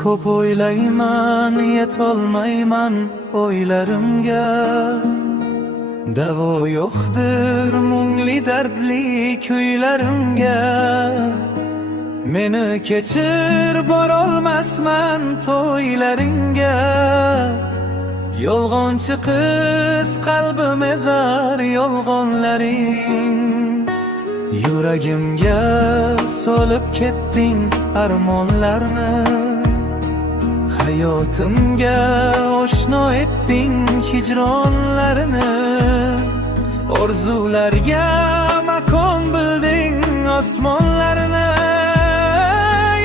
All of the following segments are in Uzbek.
Ko'p o'ylayman, yetolmayman o'ylarimga. Davo yo'qdir mungli dardli kuylarimga. Meni kechir, borolmasman to'ylaringga. Yolg'onchi qiz, qalbim ezar yolg'onlaring. Yuragimga solib ketding armonlarni. Hayotimga oshno etding hijronlarini. Orzularga makon bilding osmonlarini.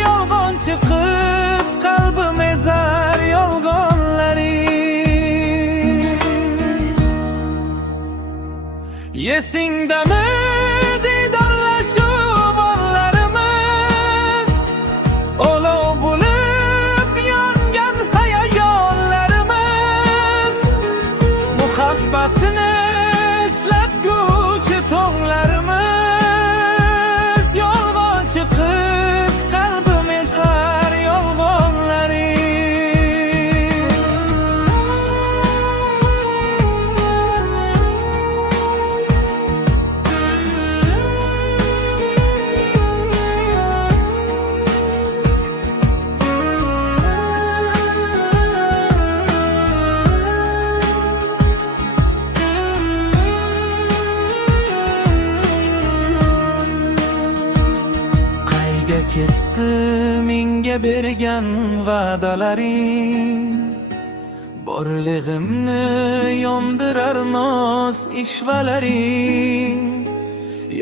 Yolg'onchi qiz, qalbim ezar yolg'onlaring. Esingdami didorlashuv onlarimiz? Olov bo'lib yongan hayollarimiz. Muhabbatini eslatguvchi tonglarimiz. Yolg'onchi qiz, qalbim ezar yolg'onlaring. Qayga ketdi menga bergan va'dalaring? Borlig'imni yondirar noz ishvalaring.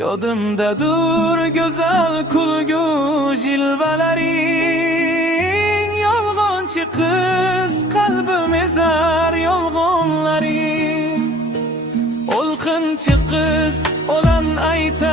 Yodimdadur go'zal kulgu jilvalaring. Yolg'onchi qiz, qalbim ezar yolg'onlaring. O'lqinchi qiz, olan aytar